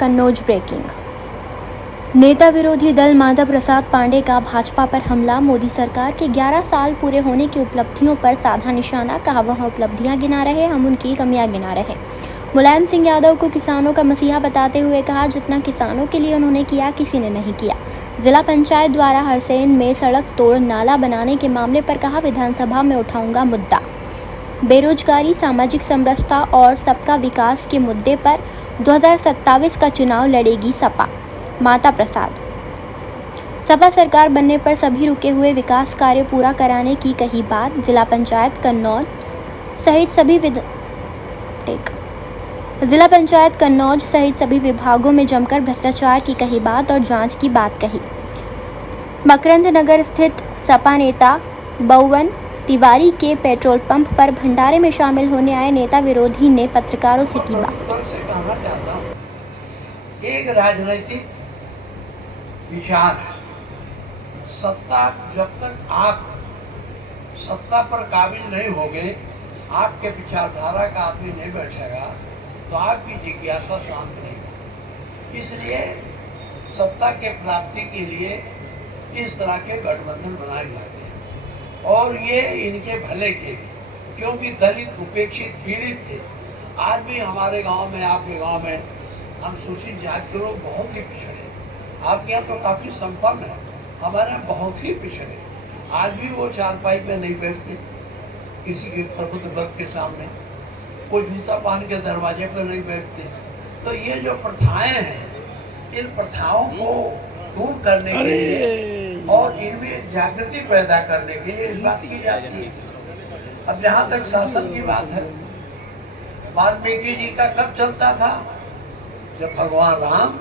Kannauj breaking. नेता विरोधी दल माता प्रसाद पांडे का भाजपा पर हमला। मोदी सरकार के 11 साल पूरे होने की उपलब्धियों पर साधा निशाना। कहा वह उपलब्धियां गिना रहे, हम उनकी कमियां गिना रहे। मुलायम सिंह यादव को किसानों का मसीहा बताते हुए कहा, जितना किसानों के लिए उन्होंने किया किसी ने नहीं किया। जिला पंचायत द्वारा हरसेन में सड़क तोड़ नाला बनाने के मामले पर कहा, विधानसभा में उठाऊंगा मुद्दा। बेरोजगारी, सामाजिक समरसता और सबका विकास के मुद्दे पर 2027 का चुनाव लड़ेगी सपा। माता प्रसाद। सपा सरकार बनने पर सभी रुके हुए विकास कार्य पूरा कराने की कही बात। जिला पंचायत कन्नौज सहित सभी विभागों में जमकर भ्रष्टाचार की कही बात और जांच की बात कही। मकरंद नगर स्थित सपा नेता बउवन तिवारी के पेट्रोल पंप पर भंडारे में शामिल होने आए नेता विरोधी ने पत्रकारों से की बात। एक राजनीतिक विचार, सत्ता जब तक आप सत्ता पर काबिल नहीं होगे, आपके विचारधारा का आदमी नहीं बैठेगा, तो आपकी जिज्ञासा शांत नहीं होगी। इसलिए सत्ता के प्राप्ति के लिए इस तरह के गठबंधन बनाए जाते हैं और ये इनके भले के, क्योंकि दलित, उपेक्षित, पीड़ित थे। आज भी हमारे गांव में, आपके गांव में अनुसूचित जाति के लोग बहुत ही पिछड़े। आपके यहाँ तो काफी संपन्न है, हमारे यहाँ बहुत ही पिछड़े। आज भी वो चारपाई पे नहीं बैठते किसी के प्रभुत्व वर्ग के सामने, कोई जूता पहन के दरवाजे पर नहीं बैठते। तो ये जो प्रथाएं हैं, इन प्रथाओं को दूर करने के लिए और इनमें जागृति पैदा करने के लिए इस बात की जाती है। अब जहाँ तक शासन की बात है, वाल्मीकि जी का कब चलता था? जब भगवान राम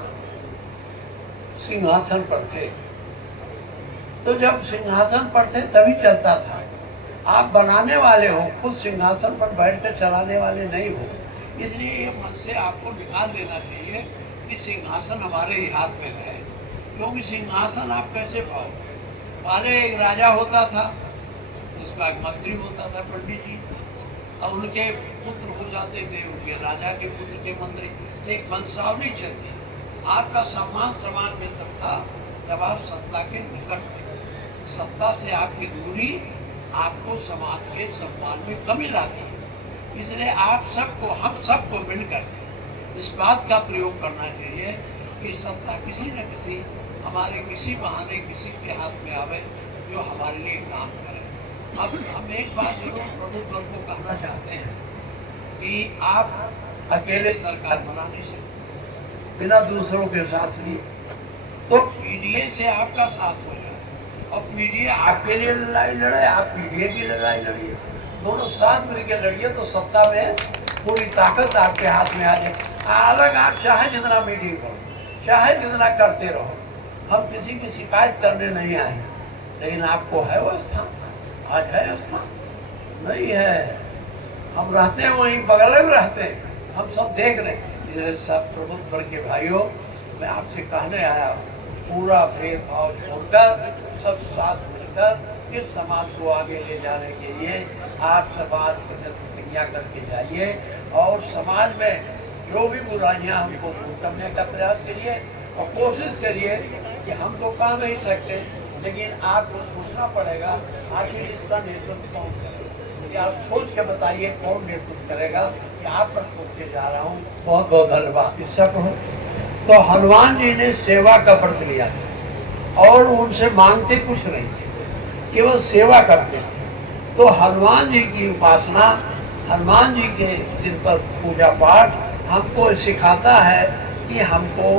सिंहासन पर थे। तो जब सिंहासन पर थे तभी चलता था। आप बनाने वाले हो, खुद सिंहासन पर बैठ कर चलाने वाले नहीं हो। इसलिए ये मन से आपको निकाल देना चाहिए कि सिंहासन हमारे ही हाथ में है। क्योंकि सिंहासन आप कैसे पाओ? पहले एक राजा होता था, उसका एक मंत्री होता था, पंडित जी, और उनके पुत्र हो जाते थे, उनके राजा के पुत्र के मंत्री। एक वंशावली चलती। आपका सम्मान समान में तब था जब आप सत्ता के निकट थे। सत्ता से आपकी दूरी आपको समाज के सम्मान में कमी लाती है। इसलिए आप सबको, हम सबको मिलकर इस बात का प्रयोग करना चाहिए कि सत्ता किसी न किसी, हमारे किसी बहाने किसी के हाथ में आवे जो हमारे लिए काम करे। अब हम एक बात जरूर प्रभुत्व को कहना चाहते हैं कि आप अकेले सरकार बना नहीं सकते बिना दूसरों के साथ लिए। तो पीडीए से आपका साथ हो जाए और पीडीए आपके लिए लड़ाई लड़े, आप पीडीए की लड़ाई लड़िए, दोनों साथ मिलकर लड़िए, तो सत्ता में पूरी ताकत आपके हाथ में आ जाए। अलग आप चाहे जितना मीटिंग करो, चाहे जितना करते रहो, हम किसी की शिकायत करने नहीं आए, लेकिन आपको है वो स्थान? आज है स्थान? नहीं है। हम रहते हैं वहीं बगल में रहते हैं, हम सब देख रहे हैं। सब प्रभुत्व वर्ग के भाइयों, मैं आपसे कहने आया हूँ, पूरा भेदभाव छोड़कर सब साथ मिलकर इस समाज को आगे ले जाने के लिए आप समाज प्रतिज्ञा करके जाइए और समाज में जो भी बुराइयां हमको दूर करने का प्रयास करिए और कोशिश करिए कि हम तो कह नहीं सकते, लेकिन आपको सोचना पड़ेगा आखिर इसका नेतृत्व कौन करेगा। आप सोच के बताइए कौन नेतृत्व करेगा, कि आप पर सोच के जा रहा हूँ। बहुत बहुत धन्यवाद। इससे तो हनुमान जी ने सेवा का व्रत लिया था और उनसे मांगते कुछ नहीं थे, केवल सेवा करते थे। तो हनुमान जी की उपासना, हनुमान जी के दिन पर पूजा पाठ हमको सिखाता है कि हमको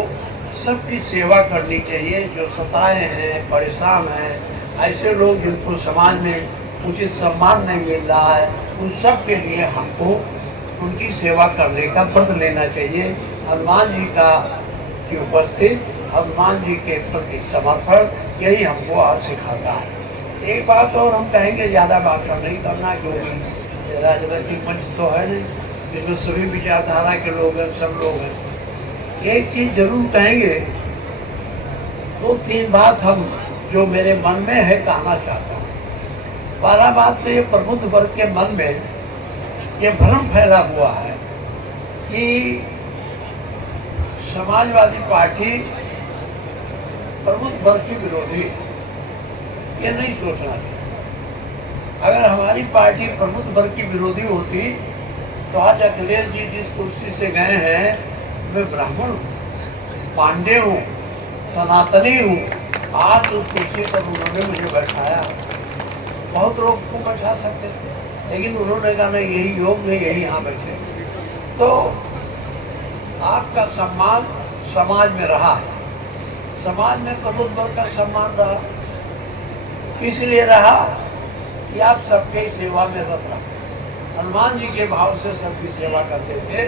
सबकी सेवा करनी चाहिए। जो सताए हैं, परेशान हैं, ऐसे लोग जिनको समाज में उचित सम्मान नहीं मिल रहा है, उन सब के लिए हमको उनकी सेवा करने का व्रत लेना चाहिए। हनुमान जी का की उपस्थित, हनुमान जी के प्रति समर्पण, यही हमको आज सिखाता है। एक बात और हम कहेंगे, ज़्यादा बात हम नहीं करना, क्योंकि राजनीतिक मंच तो है नहीं, जिसमें सभी विचारधारा के लोग हैं, सब लोग हैं। एक चीज़ जरूर कहेंगे, 2-3 बात हम जो मेरे मन में है कहना चाहता हूँ। पहला बात तो ये प्रबुद्ध वर्ग के मन में ये भ्रम फैला हुआ है कि समाजवादी पार्टी प्रबुद्ध वर्ग की विरोधी, ये नहीं सोचना चाहिए। अगर हमारी पार्टी प्रबुद्ध वर्ग की विरोधी होती तो आज अखिलेश जी जिस कुर्सी से गए हैं, वे ब्राह्मण हूँ, पांडे हूँ, सनातनी हूँ, आज उस कुर्सी पर उन्होंने मुझे बैठाया। बहुत लोग को बैठा सकते थे, लेकिन उन्होंने कहा नहीं, यही योग नहीं, यही यहाँ बैठे। तो आपका सम्मान समाज में रहा, समाज में प्रबुद्ध वर्ग का सम्मान रहा, इसलिए रहा कि आप सबके सेवा में रत रहे। हनुमान जी के भाव से सबकी सेवा करते थे,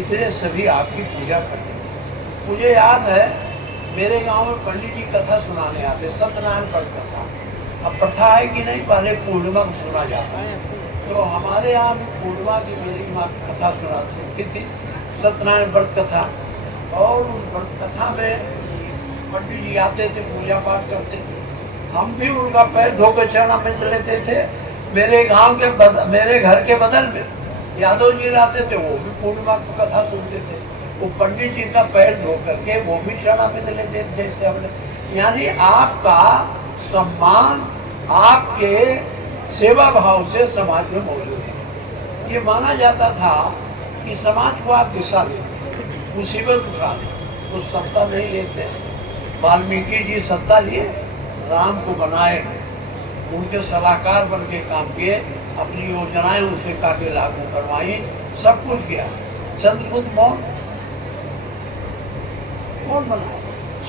इसलिए सभी आपकी पूजा करते थे। मुझे याद है मेरे गांव में पंडित जी कथा सुनाने आते, सत्यनारायण व्रत कथा। अब प्रथा है कि नहीं, पहले पूर्णिमा को सुना जाता है, तो हमारे यहाँ भी पूर्णिमा की मेरी माँ कथा सुना सकती थी, सत्यनारायण व्रत कथा। और उस व्रत कथा में पंडित जी आते थे, पूजा पाठ करते थे, हम भी उनका पैर धोकर चरणामृत लेते थे। मेरे गांव के मेरे घर के बदल में यादव जी रहते थे, वो भी पूर्णिमा की कथा सुनते थे। वो पंडित जी का पैर धो करके वो भी चरणामृत लेते थे जैसे हमने। यानी आपका सम्मान आपके सेवा भाव से समाज में मौजूद है। ये माना जाता था कि समाज को आप दिशा देते, मुसीबत उठा दें, तो सत्ता नहीं लेते। वाल्मीकि जी सत्ता लिए, राम को बनाए, उनके सलाहकार बन के काम किए, अपनी योजनाएं उनसे काफी लागू करवाई, सब कुछ किया। चंद्रगुप्त मौर्य कौन बनाया?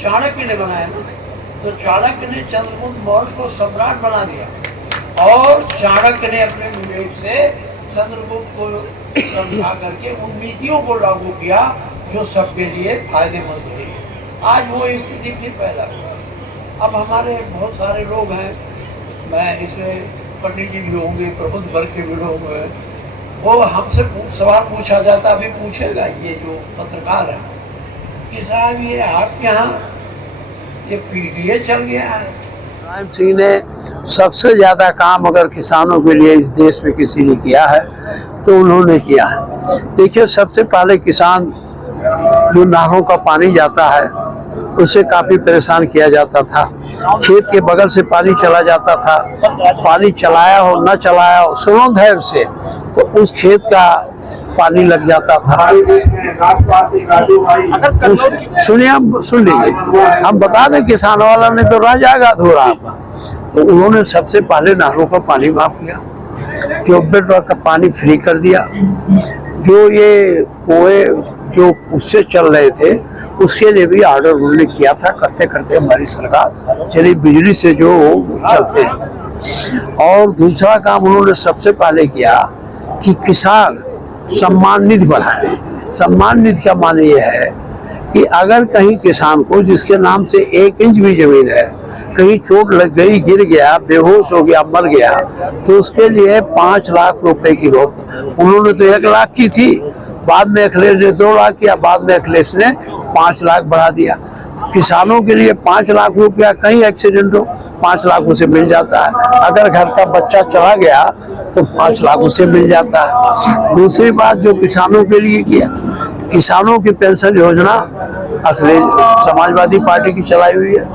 चाणक्य ने बनाया ना। तो चाणक्य ने चंद्रगुप्त मौर्य को सम्राट बना दिया, और चाणक्य ने अपने विवेक से चंद्रगुप्त को समझा करके उन नीतियों को लागू किया जो सबके लिए फायदेमंद रही। आज वो स्थिति फिर पैदा हुआ। अब हमारे बहुत सारे लोग हैं, मैं इसमें पंडित जी भी होंगे, प्रबुद्ध वर्ग के भी लोग हैं, वो हमसे सवाल पूछा जाता, अभी पूछेगा ये जो पत्रकार है कि साहब ये आपके यहाँ ये पीडीए चल गया है। मुलायम सिंह ने सबसे ज़्यादा काम अगर किसानों के लिए इस देश में किसी ने किया है तो उन्होंने किया है। देखिए, सबसे पहले किसान जो नहरों का पानी जाता है उससे काफ़ी परेशान किया जाता था। खेत के बगल से पानी चला जाता था, पानी चलाया हो न चलाया हो, सुनो धैर्य से, तो उस खेत का पानी लग जाता था। सुनिए, हम सुन लीजिए, हम बता दें, किसान वाला ने तो राजाघात हो रहा था। तो उन्होंने सबसे पहले नहरों का पानी माफ किया, ट्यूबवेल का पानी फ्री कर दिया। जो ये कुएं जो उससे चल रहे थे उसके लिए भी ऑर्डर उन्होंने किया था। करते करते हमारी सरकार चली, बिजली से जो चलते हैं। और दूसरा काम उन्होंने सबसे पहले किया कि किसान सम्मान निधि बढ़ाए। सम्मान निधि का माने यह है कि अगर कहीं किसान को जिसके नाम से 1 इंच भी जमीन है, कहीं चोट लग गई, गिर गया, बेहोश हो गया, मर गया, तो उसके लिए 5 लाख रुपए की रोक। उन्होंने तो 1 लाख की थी, बाद में अखिलेश ने 2 लाख किया, बाद में अखिलेश ने 5 लाख बढ़ा दिया। किसानों के लिए 5 लाख रुपया, कहीं एक्सीडेंट हो 5 लाख उसे मिल जाता है। अगर घर का बच्चा चला गया तो 5 लाख उसे मिल जाता है। दूसरी बात जो किसानों के लिए किया, किसानों की पेंशन योजना अखिलेश समाजवादी पार्टी की चलाई हुई है।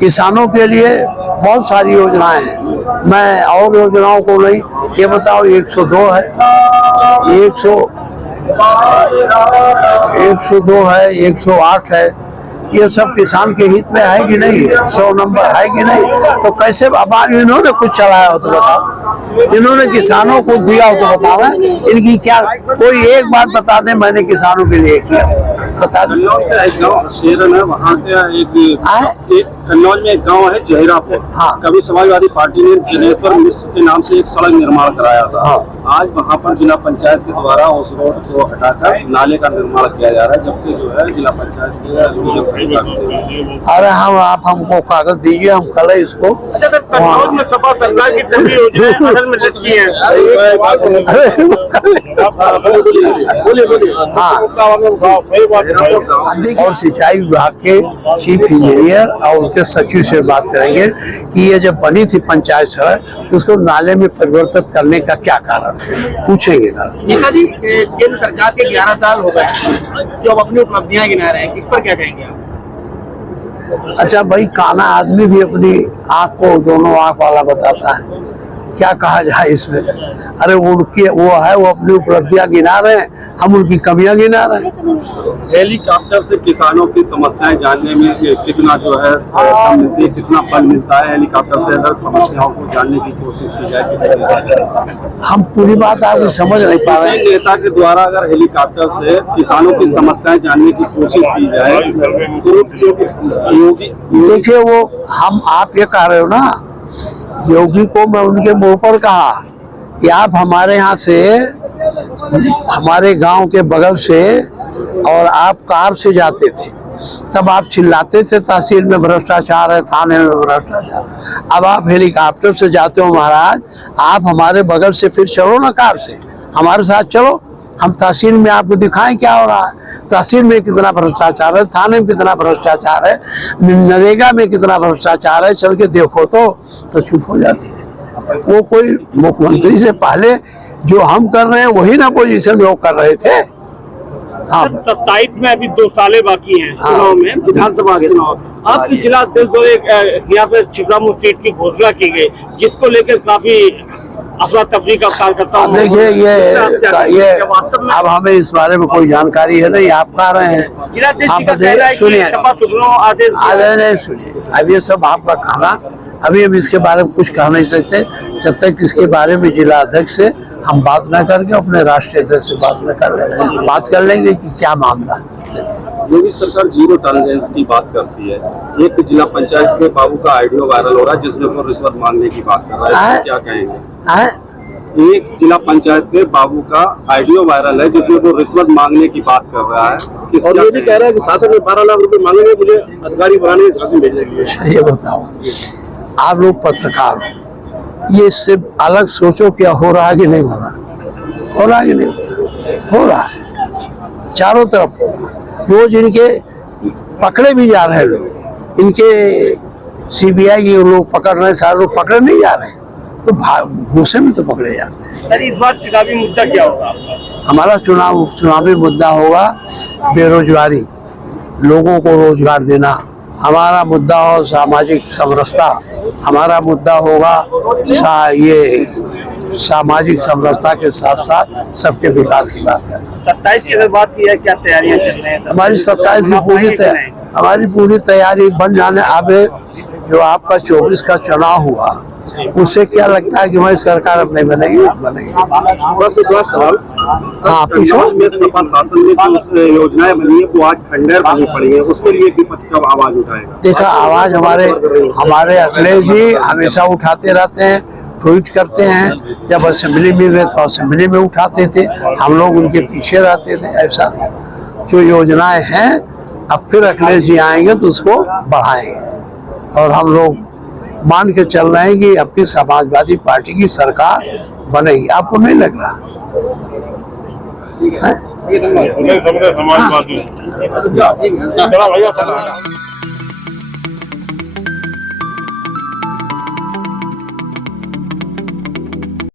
किसानों के लिए बहुत सारी योजनाएं हैं, मैं और योजनाओं को नहीं, ये बताओ 102 है, 102 है, 108 है, ये सब किसान के हित में है कि नहीं? 100 नंबर है कि नहीं? तो कैसे अब इन्होंने कुछ चलाया हो तो बताओ, इन्होंने किसानों को दिया हो तो बताओ, इनकी क्या कोई एक बात बता दें मैंने किसानों के लिए किया, बता दें। वहाँ एक कन्नौज में एक गांव है जहीरापुर, हाँ। कभी समाजवादी पार्टी ने जनेश्वर मिश्र के नाम से एक सड़क निर्माण कराया था, हाँ। आज वहाँ पर जिला पंचायत के द्वारा उस रोड को हटाकर नाले का निर्माण किया जा रहा है, जबकि जो है जिला पंचायत के अरे आप हमको कागज दीजिए, हम कल इसको कन्नौज में सपा सरकार की सभी योजनाएं असल में लटकी हैं। बोलिए हाँ, और सिंचाई विभाग के चीफ इंजीनियर और उनके सचिव से बात करेंगे कि ये जब बनी थी पंचायत सड़क तो उसको नाले में परिवर्तित करने का क्या कारण पूछेंगे ना। नेताजी, केंद्र सरकार के 11 साल हो गए जो अब अपनी उपलब्धियां गिना रहे हैं, इस पर क्या कहेंगे आप? अच्छा भाई, काना आदमी भी अपनी आंख को दोनों आंख वाला बताता है, क्या कहा जाए इसमें। अरे उनकी वो है, वो अपनी उपलब्धियां गिना रहे हैं, हम उनकी कमियां गिना रहे हैं। हेलीकॉप्टर से किसानों की समस्याएं जानने में कितना जो है हम मिलती है, कितना फल मिलता है? हेलीकॉप्टर से अगर समस्याओं को जानने की कोशिश की जाए किसी हम पूरी बात आपकी समझ नहीं पा रहे हैं। नेता के द्वारा अगर हेलीकॉप्टर से किसानों की समस्याएं जानने की कोशिश की जाए तो योगी देखिए, वो हम आप ये कह रहे हो ना, योगी को मैं उनके मुंह पर कहा कि आप हमारे यहाँ से, हमारे गांव के बगल से, और आप कार से जाते थे, तब आप चिल्लाते थे तहसील में भ्रष्टाचार है, थाने में भ्रष्टाचार। अब आप हेलीकॉप्टर से जाते हो महाराज, आप हमारे बगल से फिर चलो ना, कार से हमारे साथ चलो, हम तहसील में आपको दिखाएं क्या हो रहा है। तहसील में कितना भ्रष्टाचार है, थाने में कितना भ्रष्टाचार है, नरेगा में कितना भ्रष्टाचार है, चल के देखो तो चुप हो जाती है। वो कोई मुख्यमंत्री से पहले जो हम कर रहे हैं वही ना पोजीशन लोग कर रहे थे। हाँ, 27 में अभी 2 सालें बाकी हैं चुनाव में, विधानसभा के चुनाव। आपकी जिला अध्यक्ष जो एक यहाँ पे छिबरामऊ सीट की घोषणा की गई, जिसको लेकर काफी अफरा तफरी का कार्यकर्ता। देखिए ये अब हमें इस बारे में कोई जानकारी है नहीं, आप कह रहे हैं। सुनिए, सुनिए, अब ये सब आपका कहना, अभी हम इसके बारे में कुछ कह नहीं सकते जब तक इसके बारे में जिला अध्यक्ष से हम बात न करके अपने राष्ट्रीय अध्यक्ष से बात कर लेंगे कि क्या मामला है। योगी सरकार 0 टॉलरेंस की बात करती है। एक जिला पंचायत के बाबू का ऑडियो वायरल हो रहा है जिसमें वो रिश्वत मांगने की बात कर रहा है, क्या कहेंगे? एक जिला पंचायत के बाबू का ऑडियो वायरल है जिसमें वो रिश्वत मांगने की बात कर रहा है, और ये भी कह रहा है कि शासन में 12 लाख रुपए मांगेंगे मुझे अधिकारी बनाने के शासन भेजने के लिए। ये बताओ, आप लोग पत्रकार, ये इससे अलग सोचो क्या हो रहा है कि नहीं हो रहा, हो रहा है कि नहीं हो रहा है, चारों तरफ रोज इनके पकड़े भी जा रहे हैं लोग, इनके सीबीआई के लोग पकड़ रहे हैं, सारे लोग पकड़े नहीं जा रहे हैं, तो भूसे में तो पकड़े जाते हैं। सर, इस बार चुनावी मुद्दा क्या होगा? हमारा चुनावी मुद्दा होगा बेरोजगारी, लोगों को रोजगार देना, हमारा मुद्दा हो सामाजिक समरसता, हमारा मुद्दा होगा ये सामाजिक समरसता के साथ साथ सबके विकास की बात है। 27 की अगर बात की है, क्या तैयारियां चल रही हैं? हमारी 27 की हमारी पूरी तैयारी बन जाने। अब जो आपका 24 का चुनाव हुआ, उससे क्या लगता है कि हमारी सरकार अब नहीं बनेगी? हाँ, पूछो। में सपा शासन में जो योजनाएं बनी है वो आज खंडर बनी पड़ी है, उसके लिए विपक्ष कब आवाज उठाएगा? देखा, आवाज हमारे अखिलेश जी हमेशा उठाते रहते हैं, ट्वीट करते हैं। जब असेंबली में गए तो असेंबली में उठाते थे, हम लोग उनके पीछे रहते थे। ऐसा जो योजनाएं हैं, अब फिर अखिलेश जी आएंगे तो उसको बढ़ाएंगे, और हम लोग मान के चल रहे हैं कि अपनी समाजवादी पार्टी की सरकार बनेगी। आपको नहीं लग रहा? समाजवादी